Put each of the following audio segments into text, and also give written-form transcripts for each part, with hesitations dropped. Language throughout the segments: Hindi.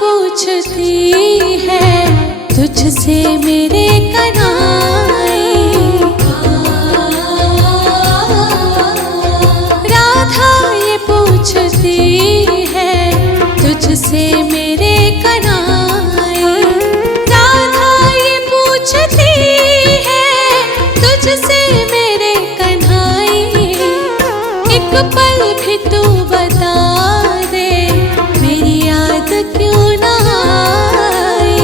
पूछती है तुझसे मेरे कन्हैया, राधा ये पूछती है तुझसे मेरे कन्हैया, राधा ये पूछती है तुझसे मेरे कन्हैया, एक पल भी तू बता दे मेरी याद क्यों ना आई,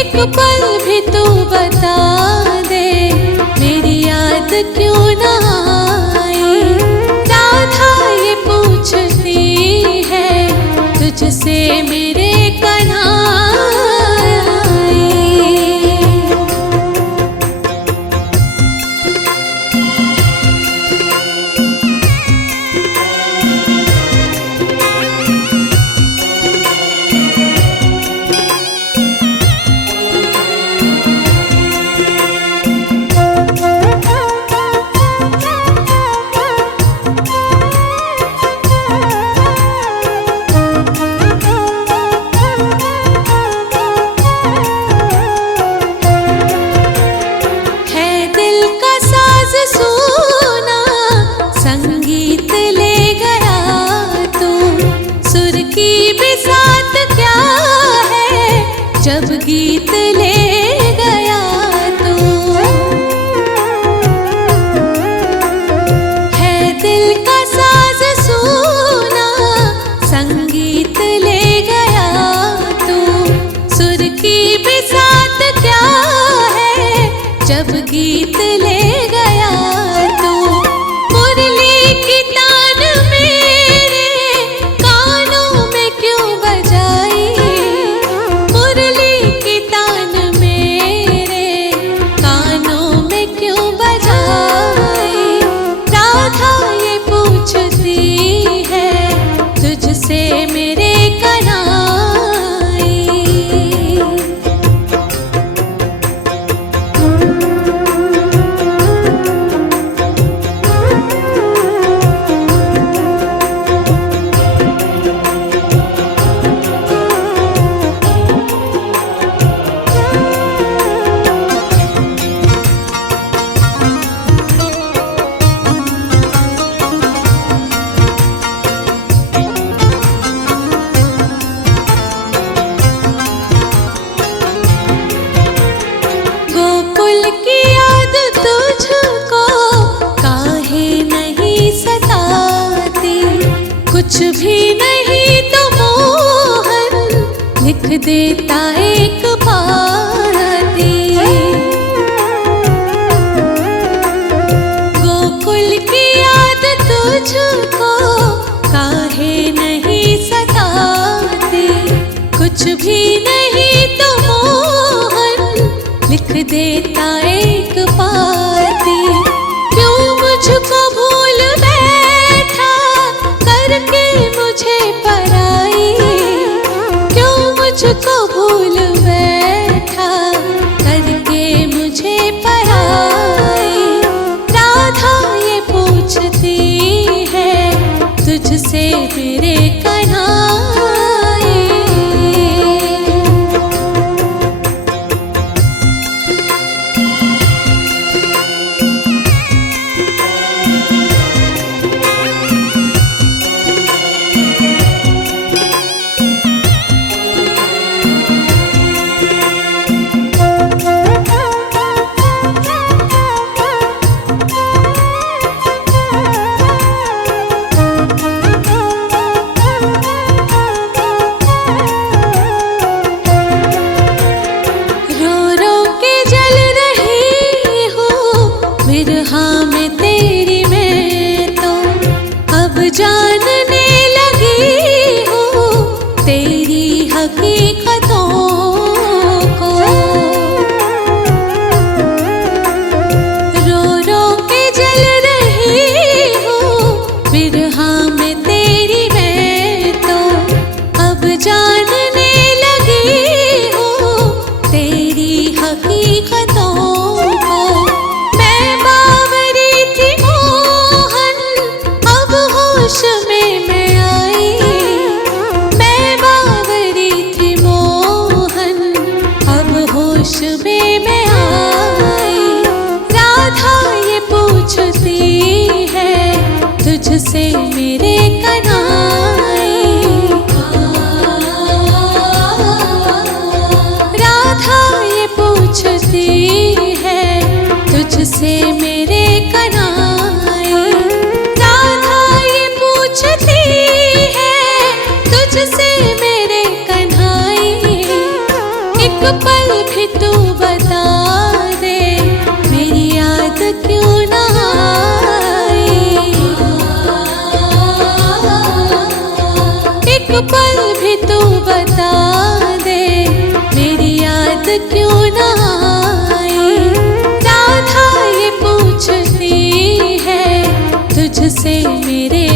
एक पल भी तू बता दे मेरी याद क्यों ना आई, राधा ये पूछती है तुझसे मेरे कन्हैया। संगीत ले गया तू, सुर की बिसात क्या है जब गीत ले गया तू, है दिल का साज सुना संगीत ले गया तू, सुर की बिसात क्या है जब गीत ले गया तू, मुरली की तान मेरे कानों में क्यों बजाई, मुरली की तान मेरे कानों में क्यों बजाई, राधा ये पूछती है तुझसे मेरे कन्हैया। कुछ भी नहीं तो मोहन लिख देता एक पाती, गोकुल की याद तुझको काहे नहीं सताती, कुछ भी नहीं तो मोहन लिख देता एक पाती, क्यों मुझको भूल बैठा करके मुझे पराई, क्यों मुझको भूल बैठा करके मुझे पराई, राधा ये पूछती है तुझसे मेरे कन्हैया। बिरहा में तेरी मैं तो अब जानने लगी हूँ तेरी हकीकतों को। रो रो के जल रही हूँ बिरहा में तेरी मैं तो अब जानने लगी हूँ तेरी हकीकतों को। मैं बावरी थी मोहन अब होश में मैं आई। मैं बावरी थी मोहन अब होश में मैं आई। राधा ये पूछती है तुझसे मेरे कन्हैया। राधा ये पूछती है तुझसे मेरे कन्हैया। राधा ये पूछती है तुझसे मेरे कन्हैया। एक पल भी तू बता दे मेरी याद क्यों ना आई। एक पल भी तू बता दे मेरी याद क्यों ना आई। राधा ये पूछती है तुझसे मेरे